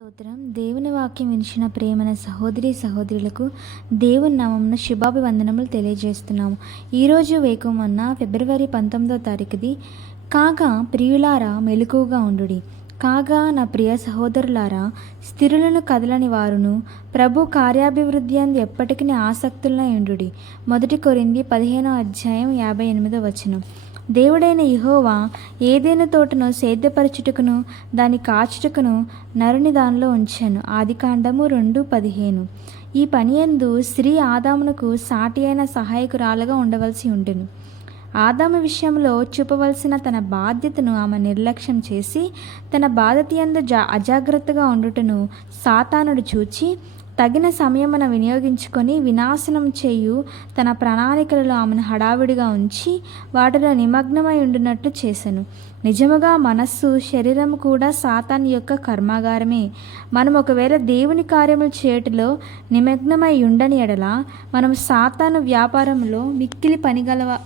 స్తోత్రం. దేవుని వాక్యం వినిచిన ప్రేమన సహోదరి సహోదరులకు దేవుని నామమున శుభాభివందనములు తెలియజేస్తున్నాము. ఈరోజు వేకుమన్న ఫిబ్రవరి పంతొమ్మిదో తారీఖుది కాగా ప్రియులారా మెలకుగా ఉండుడి. కాగా నా ప్రియ సహోదరులారా స్థిరులను కదలని వారును ప్రభు కార్యాభివృద్ధి అందు ఎప్పటికీ ఆసక్తులనై ఎండుడి మొదటి కొరింది పదిహేనో అధ్యాయం యాభై ఎనిమిదో వచనం. దేవుడైన ఇహోవా ఏదైనా తోటను సేద్యపరచుటకును దాని కాచుటకును నరుని దానిలో ఉంచాను. ఆదికాండము రెండు పదిహేను. ఈ పని ఎందు స్త్రీ ఆదామునకు సాటి అయిన సహాయకురాలుగా ఉండవలసి ఉండెను. ఆదాము విషయంలో చూపవలసిన తన బాధ్యతను ఆమె నిర్లక్ష్యం చేసి తన బాధ్యత జా అజాగ్రత్తగా ఉండుటను సాతానుడు చూచి తగిన సమయమున వినియోగించుకొని వినాశనం చేయు తన ప్రణాళికలలో ఆమెను హడావిడిగా ఉంచి వాటిలో నిమగ్నమై ఉండినట్లు చేశాను నిజముగా మనస్సు శరీరం కూడా సాతాన్ యొక్క కర్మాగారమే. మనం ఒకవేళ దేవుని కార్యములు చేయుటలో నిమగ్నమై ఉండని ఎడల మనం సాతాను వ్యాపారంలో మిక్కిలి పనిగలవ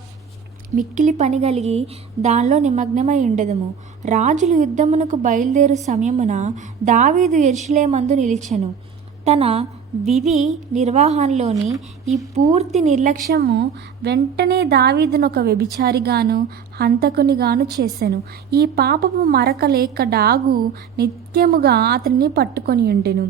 మిక్కిలి పని కలిగి దానిలో నిమగ్నమై ఉండదము. రాజులు యుద్ధమునకు బయలుదేరు సమయమున దావీదు ఎరుషులేమందు నిలిచెను. తన విధి నిర్వహణలోని ఈ పూర్తి నిర్లక్ష్యము వెంటనే దావీదును ఒక వ్యభిచారిగాను హంతకునిగాను చేశాను ఈ పాపపు మరక లేక డాగు నిత్యముగా అతన్ని పట్టుకొని ఉండెను.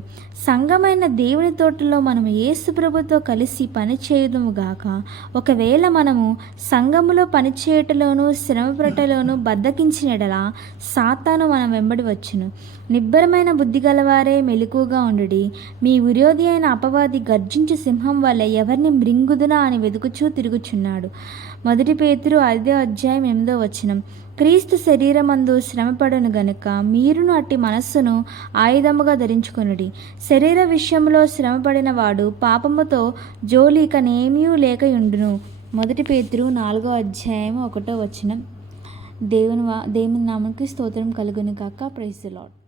సంగమైన దేవుని తోటలో మనము యేసు ప్రభుతో కలిసి పనిచేయుదుము గాక. ఒకవేళ మనము సంఘములో పనిచేయటలోనూ శ్రమపడటలోనూ బద్దకించినడలా సాతాను మనం వెంబడి వచ్చును. నిబ్బరమైన బుద్ధి గలవారే మెలకుగా ఉండుడి. మీ విరోధి అయిన అపవాది గర్జించు సింహం వల్ల ఎవరిని మృంగుదునా అని వెతుకుచూ తిరుగుచున్నాడు. మొదటి పేతురు ఐదో అధ్యాయం ఎనిమిదో వచనం. క్రీస్తు శరీరమందు శ్రమపడను గనుక మీరును అట్టి మనస్సును ఆయుధముగా ధరించుకొనుడి. శరీర విషయంలో శ్రమపడిన వాడు పాపముతో జోలికనేమీ లేకయుండును. మొదటి పేతురు నాలుగో అధ్యాయం ఒకటో వచనం. దేవుని వా దేవుని నామకి స్తోత్రం కలుగును కాక ప్రైజ్ లాడ్